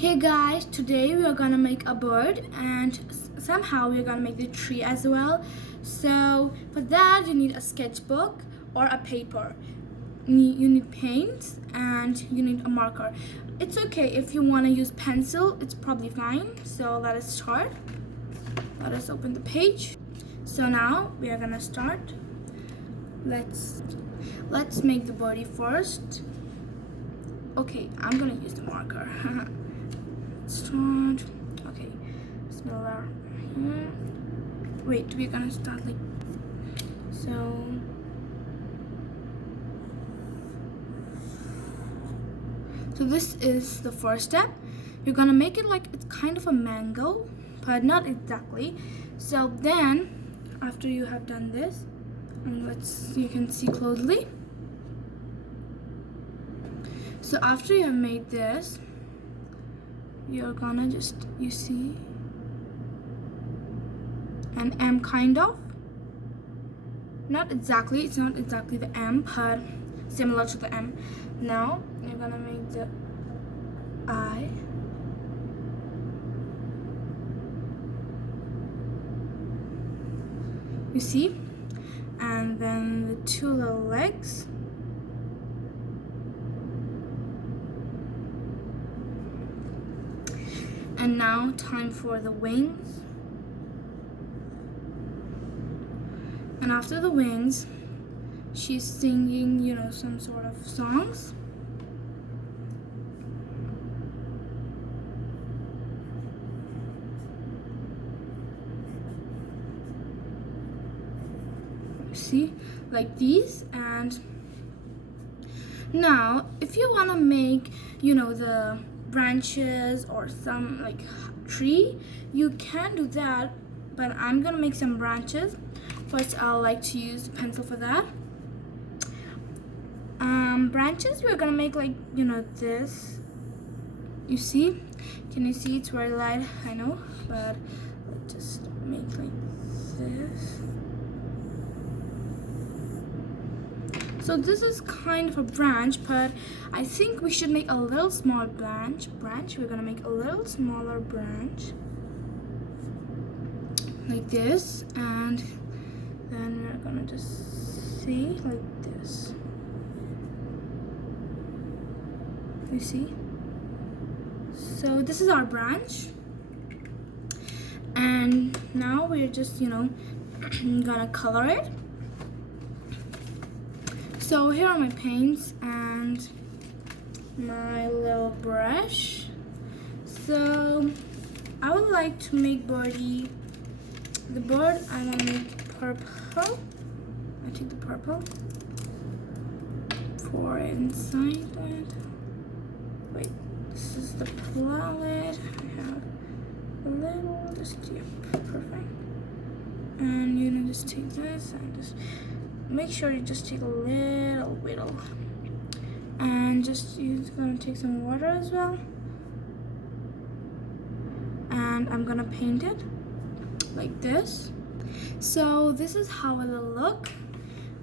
Hey guys, today we are gonna make a bird and somehow we're gonna make the tree as well. So for that you need a sketchbook or a paper. You need paint and you need a marker. It's okay if you want to use pencil, it's probably fine. So let us start. Let us open the page. So now we are gonna start. Let's make the birdie first. Okay, I'm gonna use the marker. Start. Okay, Bismillah. Wait, we're gonna start like so. So this is the first step. You're gonna make it like it's kind of a mango, but not exactly. So then, after you have done this, and you can see closely. So after you have made this, you're gonna you see an M kind of. Not exactly, it's not exactly the M, but similar to the M. Now you're gonna make the I. You see? And then the two little legs. And now time for the wings. And after the wings, she's singing, some sort of songs. See, like these. And now if you want to make the branches or some like tree, you can do that, but I'm gonna make some branches first. I'll like to use a pencil for that. Branches we're gonna make like this. You see, can you see? It's very light, I know, but let's just make like this. So this is kind of a branch, but I think we should make a little small branch. We're gonna make a little smaller branch like this, and then we're gonna just see like this. You see? So this is our branch, and now we're just gonna color it. So here are my paints and my little brush. So I would like to make birdie. The bird I want to make purple. I take the purple for inside it. Wait, this is the palette. I have a little, perfect. And just take this and just make sure you just take a little whittle, and you're gonna take some water as well, and I'm gonna paint it like this. So this is how it will look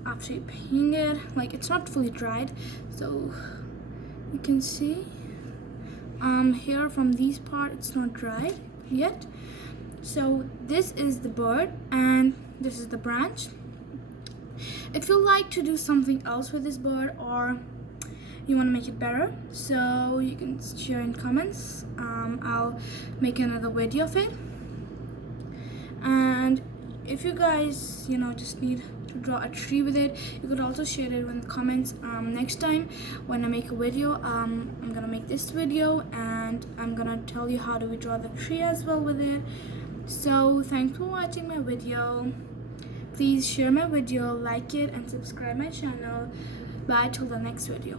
after you paint it. Like, it's not fully dried, so you can see here from these part it's not dried yet. So this is the bird and this is the branch. If you like to do something else with this bird, or you want to make it better, so you can share in comments. I'll make another video of it. And if you guys just need to draw a tree with it, you could also share it in the comments. Next time when I make a video, I'm gonna make this video and I'm gonna tell you how do we draw the tree as well with it. So thanks for watching my video. Please share my video, like it, and subscribe my channel. Bye till the next video.